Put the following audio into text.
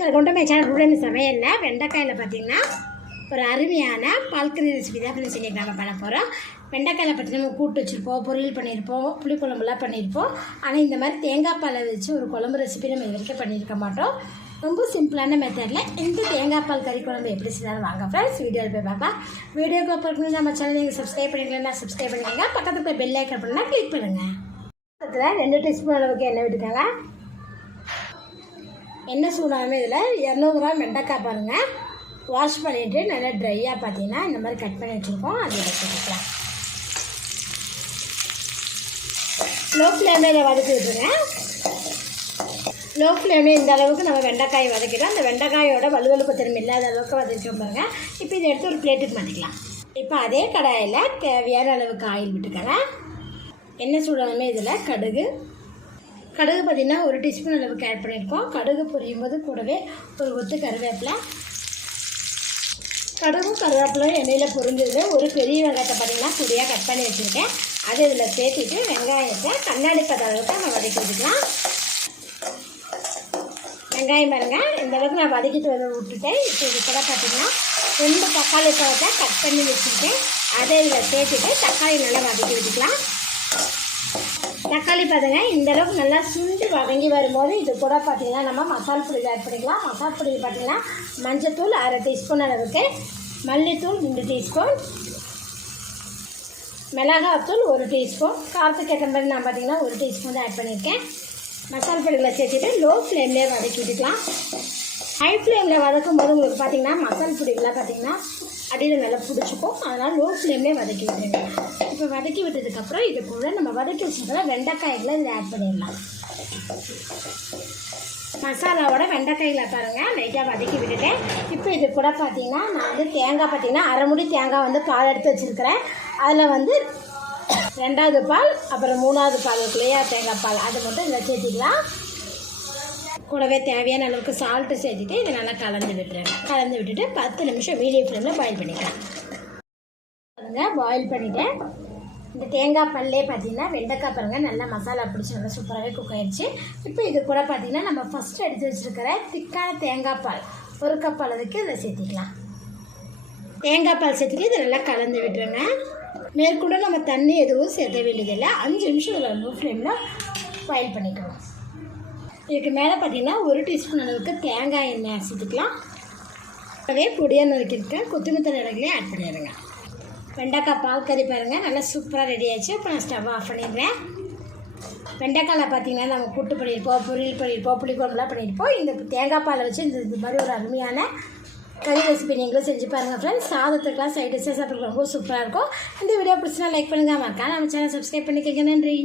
சரி கொண்டு போய் சேனல் உடனே சமையலில். வெண்டைக்காயில் பார்த்தீங்கன்னா ஒரு அருமையான பால்கறி ரெசிபி தான் ஃப்ரெண்ட்ஸ் இன்றைக்கி நம்ம பண்ண போகிறோம் வெண்டைக்காயில் பார்த்தீங்கன்னா நம்ம கூட்டு வச்சுருப்போம் பொரியல் பண்ணியிருப்போம் புளிக்குழம்புலாம் பண்ணியிருப்போம் ஆனால் இந்த மாதிரி தேங்காய் பாலை வச்சு ஒரு குழம்பு ரெசிபி நம்ம இது வரைக்கும் பண்ணியிருக்க மாட்டோம். ரொம்ப சிம்பிளான மெத்தடில் இந்த தேங்காய் பால் கறி குழம்பு எப்படி செய்யலாம் வாங்க ஃப்ரெண்ட்ஸ் வீடியோவில் போய் பார்க்கலாம். வீடியோக்கு அப்புறம் நம்ம சேனல் நீங்கள் சப்ஸ்கிரைப் பண்ணிக்கலாம் சப்ஸ்கிரைப் பண்ணிக்கோங்க. பக்கத்தில் போய் பெல் ஐக்கன் பண்ணால் கிளிக் பண்ணுங்கள் பக்கத்தில் ரெண்டு டீஸ்பூன் அளவுக்கு எண்ணெய் விட்டுக்கோங்க. எண்ணெய் சூடாமே இதில்? இரநூறு கிராம் வெண்டைக்காய் பாருங்கள் வாஷ் பண்ணிவிட்டு நல்லா ட்ரையாக பார்த்தீங்கன்னா இந்த மாதிரி கட் பண்ணி வச்சுருக்கோம். அதை எடுத்துக்கலாம் லோ ஃப்ளேமில் இதை வதக்கி விட்டுருங்க. லோ ஃப்ளேமில் இந்த அளவுக்கு நம்ம வெண்டைக்காய் வதக்கிட்டோம் அந்த வெண்டைக்காயோட வலுவலுப்பு திறமை இல்லாத அளவுக்கு வதக்கிட்டோம் பாருங்க. இப்போ இதை எடுத்து ஒரு பிளேட்டுக்கு மாற்றிக்கலாம் இப்போ அதே கடாயில் தேவையான அளவுக்கு ஆயில் விட்டுக்கிறேன் எண்ணெய் சூடாலுமே இதில்? கடுகு கடுகு பார்த்திங்கன்னா ஒரு டீஸ்பூன் அளவுக்கு ஆட் பண்ணியிருக்கோம். கடுகு பொரியும் போது கூடவே ஒரு கொத்து கருவேப்பிலை. கடுகும் கருவேப்பிலும் எண்ணெயில் பொரிஞ்சது ஒரு பெரிய வெங்காயத்தை பார்த்தீங்கன்னா பொடியாக கட் பண்ணி வச்சுருக்கேன். அதை இதில் சேர்த்துட்டு வெங்காயத்தை கண்ணாடி பத நம்ம வதக்கி வச்சுக்கலாம் வெங்காயம் பாருங்க. இந்த அளவுக்கு நான் வதக்கிட்டு வந்து விட்டுட்டேன். இப்போ இது கூட பார்த்தீங்கன்னா ரெண்டு தக்காளி பழத்தை கட் பண்ணி வச்சுருக்கேன். அதை இதில் சேர்த்துட்டு தக்காளி நல்லா வதக்கி விட்டுக்கலாம் தக்காளி பார்த்தீங்கன்னா இந்த அளவுக்கு நல்லா சுண்டி வதங்கி வரும்போது இது கூட பார்த்தீங்கன்னா நம்ம மசால் பொடி ஆட் பண்ணிக்கலாம். மசால் பொடி பார்த்தீங்கன்னா மஞ்சத்தூள் அரை டீஸ்பூன் அளவுக்கு மல்லித்தூள் ரெண்டு டீஸ்பூன் மிளகாத்தூள் ஒரு டீஸ்பூன் காரத்துக்கு ஏற்ற மாதிரி நான் பார்த்தீங்கன்னா ஒரு டீஸ்பூன் தான் ஆட் பண்ணியிருக்கேன். மசால் பொடிகளை சேர்த்துட்டு லோ ஃப்ளேம்லேயே வதக்கி விட்டுக்கலாம். ஹை ஃப்ளேமில் வதக்கும் போது உங்களுக்கு பார்த்தீங்கன்னா மசால் பொடிகளாக பார்த்திங்கன்னா அடியில் நல்லா பிடிச்சிக்கும். அதனால் லோ ஃப்ளேம்லேயே வதக்கி விட்டுருங்க. இப்போ வதக்கி விட்டதுக்கப்புறம் இது கூட நம்ம வதக்கி வச்சுருக்கிற வெண்டைக்காய்களை இதில் ஆட் பண்ணிடலாம். மசாலாவோட வெண்டைக்காய்களை பாருங்கள் லைட்டாக வதக்கி விட்டுட்டேன். இப்போ இது கூட பார்த்தீங்கன்னா நான் வந்து தேங்காய் பார்த்தீங்கன்னா அரை முடி தேங்காய் வந்து பால் எடுத்து வச்சுருக்கிறேன். அதில் வந்து ரெண்டாவது பால் அப்புறம் மூணாவது பால் இருக்கு இல்லையா தேங்காய் பால். அது மட்டும் இதில் சேர்த்திக்கலாம். கூடவே தேவையான அளவுக்கு சால்ட்டு சேர்த்துட்டு இதை நல்லா கலந்து விட்டுறேன். கலந்து விட்டுட்டு பத்து நிமிஷம் மீடியம் ஃப்ளேமில் பாயில் பண்ணிக்கலாம். பாருங்க பாயில் பண்ணிவிட்டேன் இந்த தேங்காய் பல்லே பார்த்தீங்கன்னா வெண்டைக்காய் பாருங்கள் நல்லா மசாலா பிடிச்சி நல்லா சூப்பராகவே குக் ஆயிடுச்சு இப்போ இது கூட பார்த்தீங்கன்னா நம்ம ஃபஸ்ட்டு எடுத்து வச்சுருக்கிற திக்கான தேங்காய் பால் ஒரு கப் அளவுக்கு இதை சேர்த்திக்கலாம். தேங்காய் பால் சேர்த்துட்டு இதை நல்லா கலந்து விட்டுருங்க. மேற்கொண்டு நம்ம தண்ணி எதுவும் சேர்த்த வேண்டியதில்லை. அஞ்சு நிமிஷம் இதில் லோ ஃப்ளேமில் பாயில் பண்ணிக்கலாம். இதுக்கு மேலே பார்த்தீங்கன்னா ஒரு டீஸ்பூன் அளவுக்கு தேங்காய் எண்ணெய் சேர்த்துக்கலாம் அதே பொடியாக நறுக்கிருக்கேன் கொத்தமல்லி இடங்களையும் ஆட் பண்ணிடுங்க. வெண்டைக்காய் பால் கறி பாருங்கள் நல்லா சூப்பராக ரெடி ஆயிடுச்சு. இப்போ நான் ஸ்டவ் ஆஃப் பண்ணிடுறேன். வெண்டைக்காயில் பார்த்திங்கன்னா நம்ம கூட்டு பண்ணியிருப்போம் பொரியல் பண்ணியிருப்போம் புளிக்குழம்புலாம் பண்ணியிருப்போம் இந்த தேங்காய் பாலை வச்சு இந்த இது மாதிரி ஒரு அருமையான கறி ரெசிபி நீங்களும் செஞ்சு பாருங்கள் ஃப்ரெண்ட்ஸ் சாதத்துக்கெலாம் சைடு டிஷ்ஷாக சாப்பிட்றது ரொம்ப சூப்பராக இருக்கும். இந்த வீடியோ பிடிச்சினா லைக் பண்ணுங்கள் மறக்காம நம்ம சேனல் சப்ஸ்கிரைப் பண்ணிக்கங்க. நன்றி.